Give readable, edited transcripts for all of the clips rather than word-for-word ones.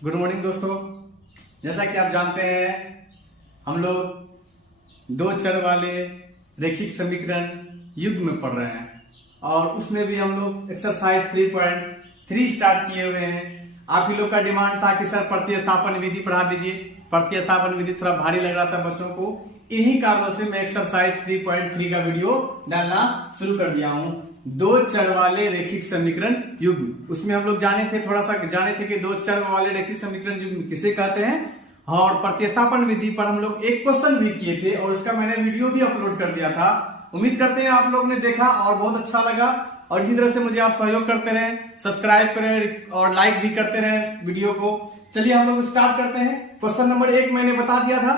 Good morning दोस्तों। जैसा कि आप जानते हैं हम लोग दो चर वाले रैखिक समीकरण युग में पढ़ रहे हैं और उसमें भी हम लोग एक्सरसाइज 3.3 स्टार्ट किए हुए हैं। आप ही लोग का डिमांड था कि सर प्रतिस्थापन विधि पढ़ा दीजिए। प्रतिस्थापन विधि थोड़ा भारी लग रहा था बच्चों को, इन्हीं कारणों से मैं एक्सरसाइज 3.3 का वीडियो डालना शुरू कर दिया हूं। दो चर वाले रैखिक समीकरण युग्म, उसमें हम लोग जाने थे कि दो चर वाले रैखिक समीकरण युग्म किसे कहते हैं, और प्रतिस्थापन विधि पर हम लोग एक क्वेश्चन भी किए थे और उसका मैंने वीडियो भी अपलोड कर दिया था। उम्मीद करते हैं आप लोग ने देखा और बहुत अच्छा लगा, और इसी तरह से मुझे आप सहयोग करते रहें, सब्सक्राइब करें और लाइक भी करते रहें वीडियो को। चलिए हम लोग स्टार्ट करते हैं। क्वेश्चन नंबर 1 मैंने बता दिया था,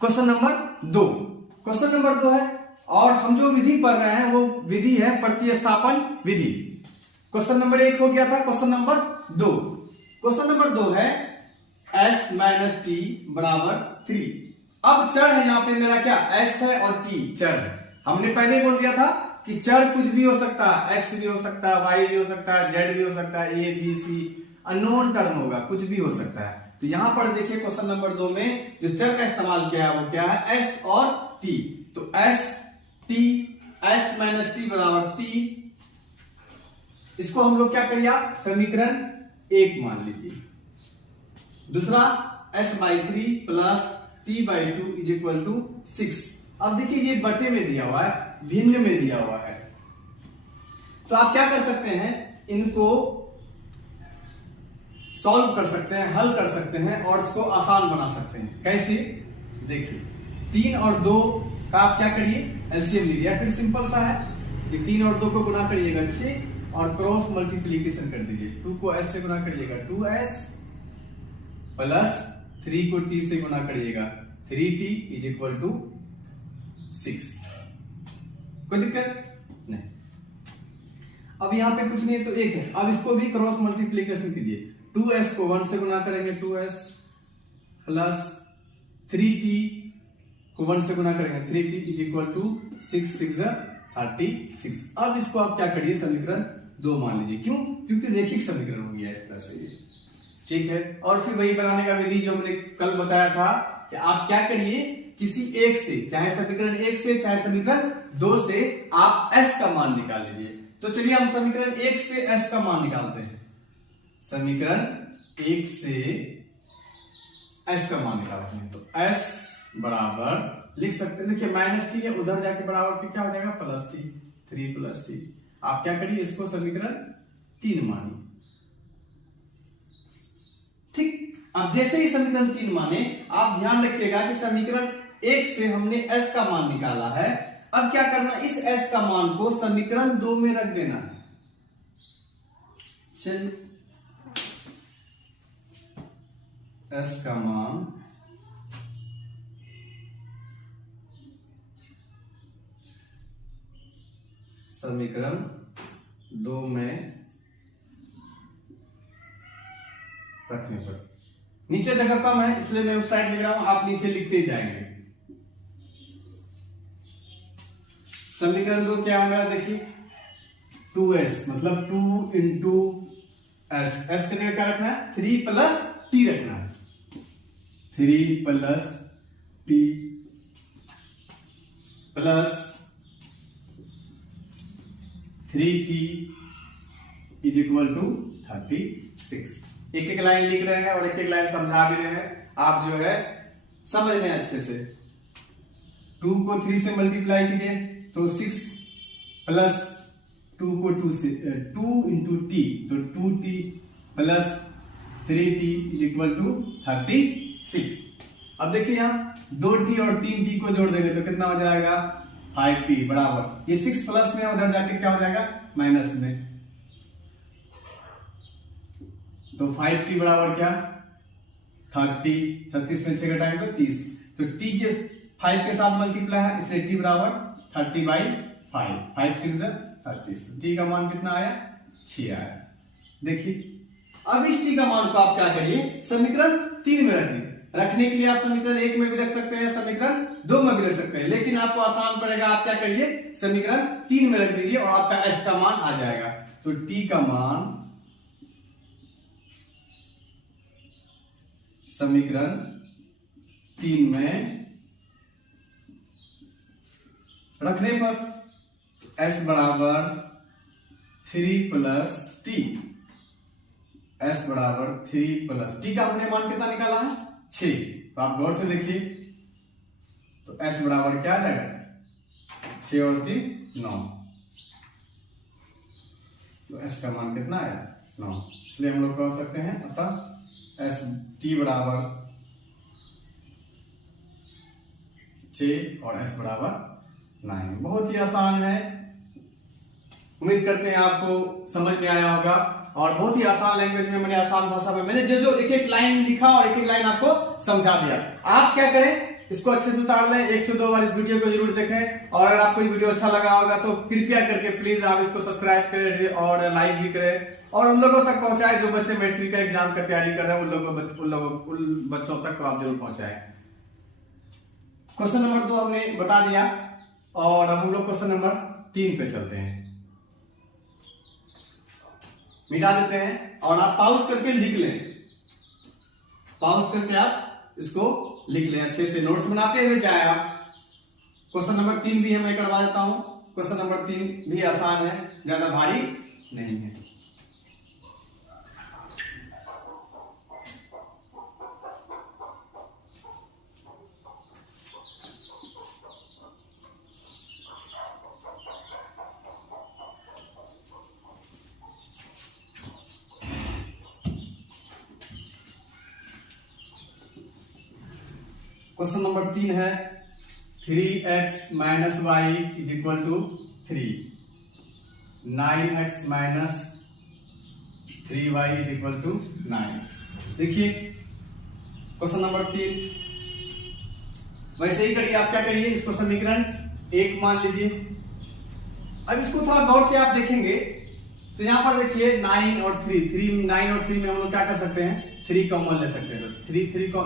क्वेश्चन नंबर 2 क्वेश्चन नंबर 2 है, और हम जो विधि पढ़ रहे हैं वो विधि है प्रतिस्थापन विधि। क्वेश्चन नंबर 1 हो गया था। क्वेश्चन नंबर 2 है s माइनस टी बराबर 3। अब चर है यहाँ पे मेरा क्या s है और t चर है। हमने पहले बोल दिया था कि चर कुछ भी हो सकता है, x भी हो सकता है, y भी हो सकता है, z भी हो सकता है, a b c unknown term होगा, कुछ भी हो सकता है। तो यहां पर देखिए क्वेश्चन नंबर 2 में जो चर का इस्तेमाल किया है वो क्या है, s और t। तो s माइनस टी बराबर t, इसको हम लोग क्या करिए आप समीकरण 1 मान लीजिए। दूसरा s by 3 plus t by 2 is equal to 6। अब देखिए ये बटे में दिया हुआ है, भिन्न में दिया हुआ है, तो आप क्या कर सकते हैं, इनको सॉल्व कर सकते हैं, हल कर सकते हैं और इसको आसान बना सकते हैं। कैसे, देखिए 3 और 2 का आप क्या करिए एलसीएम लीजिए, फिर सिंपल सा है कि 3 और 2 को गुना करिएगा 6 और क्रॉस मल्टीप्लीकेशन कर दीजिए। 2 को s से गुना करिएगा 2s प्लस 3 को t से गुना करिएगा 3t इज इक्वल टू 6। कोई दिक्कत नहीं। अब यहां पे कुछ नहीं है तो 1 है। अब इसको भी क्रॉस मल्टीप्लीकेशन कीजिए। 2s को 1 से गुना करेंगे 2s प्लस 3t को 1 से गुना करेंगे 3t इज इक्वल टू 6 6 36। अब इसको आप क्या करिए समीकरण 2 मान लीजिए। क्यों? क्योंकि रैखिक समीकरण हो गया इस तरह से, ठीक है। और फिर वही बनाने का विधि जो मैंने कल बताया था कि आप क्या करिए, किसी एक से, चाहे समीकरण 1 से चाहे समीकरण 2 से आप s का मान निकाल लीजिए। तो चलिए हम समीकरण 1 से s का मान निकालते हैं। समीकरण 1 से s का मान निकालते हैं तो s बराबर लिख सकते हैं, देखिए माइनस टी है, उधर जाके बराबर फिर क्या हो जाएगा प्लस टी, 3 प्लस टी। आप क्या करिए इसको समीकरण 3 मानिए, ठीक। अब जैसे ही समीकरण 3 माने, आप ध्यान रखिएगा कि समीकरण 1 से हमने s का मान निकाला है। अब क्या करना, इस s का मान को समीकरण 2 में रख देना है। चलिए s का मान समीकरण 2 में रखने पर, नीचे जगह कम है इसलिए मैं उस साइड लिख रहा हूं, आप नीचे लिखते ही जाएंगे। समीकरण 2 क्या है मेरा, देखिए 2s मतलब 2 इंटू s, s की जगह क्या रखना है 3 प्लस t रखना है, 3 plus t plus 3t is equal to 36। एक एक लाइन लिख रहे हैं और एक एक लाइन समझा भी रहे हैं, आप जो है समझ लें अच्छे से। 2 को 3 से मल्टीप्लाई कीजिए तो 6 प्लस 2 को 2 से 2 इंटू टी तो 2t plus 3t is equal to 36। अब देखिए यहां 2t और 3t को जोड़ देंगे तो कितना हो जाएगा 5t बराबर, ये 6 प्लस में उधर जाके क्या हो जाएगा माइनस में, तो 5t बराबर क्या 30, 36 में 6 घटाएंगे तो 30, तो t के 5 के साथ मल्टीप्लाई है इसलिए t बराबर 30/5, 5 6 30। t का मान कितना आया 6 आया। देखिए अब इस t का मान को आप क्या करिए समीकरण 3 में रख दीजिए। रखने के लिए आप समीकरण 1 में भी रख सकते हैं, समीकरण 2 में भी रख सकते हैं, लेकिन आपको आसान पड़ेगा, आप क्या करिए समीकरण 3 में रख दीजिए और आपका s का मान आ जाएगा। तो t का मान समीकरण 3 में रखने पर s बराबर 3 प्लस टी, s बराबर 3 प्लस टी का हमने मान कितना निकाला है 6। तो आप गौर से देखिए, तो s बराबर क्या आ जाएगा 6 और 3 9, तो s का मान कितना आया 9। इसलिए हम लोग कह सकते हैं अतः s t बराबर 6 और s बराबर 9। बहुत ही आसान है, उम्मीद करते हैं आपको समझ में आया होगा। और बहुत ही आसान लैंग्वेज में मैंने, आसान भाषा में मैंने जो एक एक लाइन लिखा और एक एक लाइन आपको समझा दिया। आप क्या करें, इसको अच्छे से उतार लें, 1 से 2 बार इस वीडियो को जरूर देखें। और अगर आपको ये वीडियो अच्छा लगा होगा तो कृपया करके प्लीज आप इसको सब्सक्राइब करें और लाइक भी करें और उन लोगों तक पहुंचाएं जो बच्चे मैट्रिक का एग्जाम का तैयारी कर रहे हैं, उन बच्चों तक आप जरूर पहुंचाएं। क्वेश्चन नंबर 2 हमने बता दिया और अब हम लोग क्वेश्चन नंबर 3 पे चलते हैं। मिटा देते हैं और आप पॉज करके लिख लें, पॉज करके आप इसको लिख लें, अच्छे से नोट्स बनाते हुए जाए आप। क्वेश्चन नंबर 3 भी मैं करवा देता हूं। क्वेश्चन नंबर 3 भी आसान है, ज्यादा भारी नहीं है। क्वेश्चन नंबर 3 है 3x minus y is equal to 3, 9x minus 3y is equal to 9। देखिए क्वेश्चन नंबर 3 वैसे ही करिए, आप क्या करिए, इसको समीकरण 1 मान लीजिए। अब इसको थोड़ा गौर से आप देखेंगे तो यहां पर देखिए 9 और 3 9 और 3 में हम लोग क्या कर सकते हैं, 3 कॉमन ले सकते हैं। तो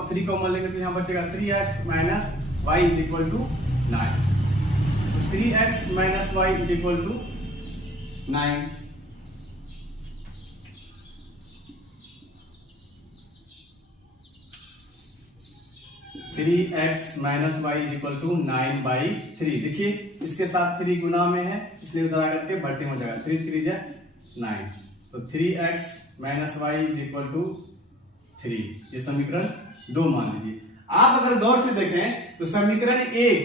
3 कॉमन लेंगे तो यहां बचेगा 3x minus y is equal to 9। तो 3x minus y is equal to 9। Three x minus y is equal to 9/3। देखिए इसके साथ 3 गुना में है, इसलिए उधर आकर के बट्टे में हो जाएगा, 3 3 जा 9। तो 3x minus y is equal to 3, ये समीकरण 2 मान लीजिए। आप अगर गौर से देखें तो समीकरण 1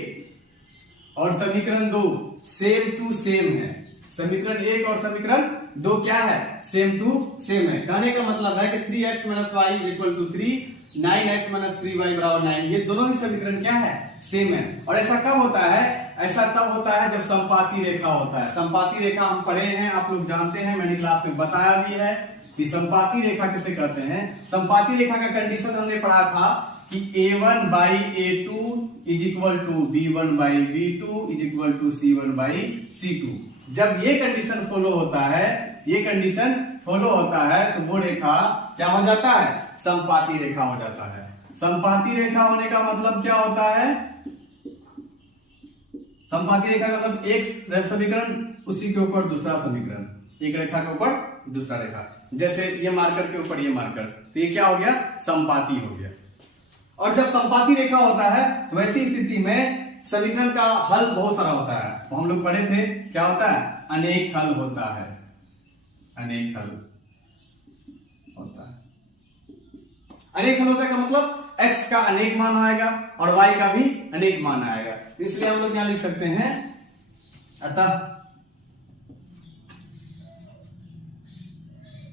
और समीकरण 2 सेम टू सेम है। समीकरण 1 और समीकरण 2 क्या है, सेम टू सेम है। कहने का मतलब है कि 3x minus y is equal to 3, 9x minus 3y बराबर 9, ये दोनों ही समीकरण क्या है, सेम है। और ऐसा कब होता है, ऐसा तब होता है जब समपाती रेखा होता है। समपाती रेखा हम पढ़े हैं, आप लोग जानते हैं, मैंने क्लास में बताया भी है कि समपाती रेखा किसे कहते हैं। समपाती रेखा का कंडीशन हमने पढ़ा था कि a1/a2 is equal to b1/b2 is equal to c1/c2। जब ये कंडीशन फॉलो होता है, ये कंडीशन फॉलो होता है तो वो रेखा क्या हो जाता है, समपाती रेखा हो जाता है। समपाती रेखा होने का मतलब क्या होता है, समपाती रेखा का मतलब एक समीकरण उसी के ऊपर दूसरा समीकरण, एक रेखा के ऊपर दूसरा रेखा। जैसे ये मार्कर के ऊपर ये मार्कर, तो ये क्या हो गया, समपाती हो गया। और जब समपाती रेखा होता है तो वैसी स्थिति में समीकरण का हल बहुत सारा होता है। तो हम लोग पढ़े थे क्या होता है, अनेक हल होता है, अनेक हल होता है। अनेक हल होता है का मतलब x का अनेक मान आएगा और y का भी अनेक मान आएगा। इसलिए हम लोग यहां लिख सकते हैं अतः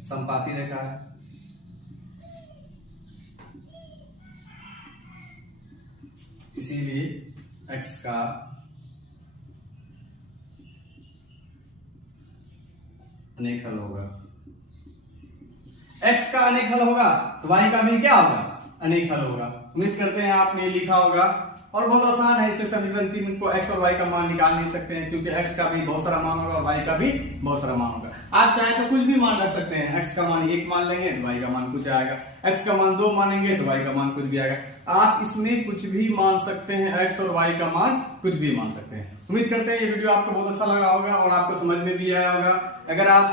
समपाती रेखा है, इसीलिए x का अनेक हल होगा। x का अनेक हल होगा तो y का भी क्या होगा, अनेक हल होगा। उम्मीद करते हैं आपने लिखा होगा और बहुत आसान है। इससे समीकरण 3 को x और y का मान निकाल नहीं सकते हैं क्योंकि x का भी बहुत सारा मान होगा और y का भी बहुत सारा मान होगा। आप चाहे तो कुछ भी मान रख सकते हैं, x का मान 1 मान लेंगे तो y का मान कुछ आएगा, x का मान 2 मानेंगे तो y का मान कुछ भी आएगा। आप इसमें कुछ भी मान सकते हैं, x और y का मान कुछ भी मान सकते हैं। उम्मीद करते हैं ये वीडियो आपको बहुत अच्छा लगा होगा और आपको समझ में भी आया होगा। अगर आप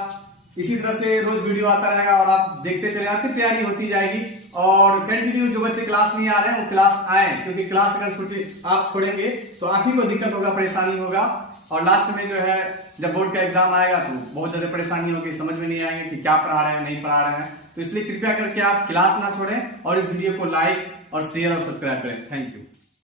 इसी तरह से रोज वीडियो आता रहेगा और आप देखते चले, आपकी तैयारी होती जाएगी। और कंटिन्यू जो बच्चे क्लास नहीं आ रहे हैं वो क्लास आए, क्योंकि क्लास अगर छुट्टी आप छोड़ेंगे तो आप ही को दिक्कत होगा, परेशानी होगा। और लास्ट में जो है जब बोर्ड का एग्जाम आएगा तो बहुत ज्यादा परेशानी होगी, समझ में नहीं आएंगे कि क्या पढ़ा रहे हैं नहीं पढ़ा रहे हैं। तो इसलिए कृपया करके आप क्लास ना छोड़ें और इस वीडियो को लाइक और शेयर और सब्सक्राइब करें। Thank you.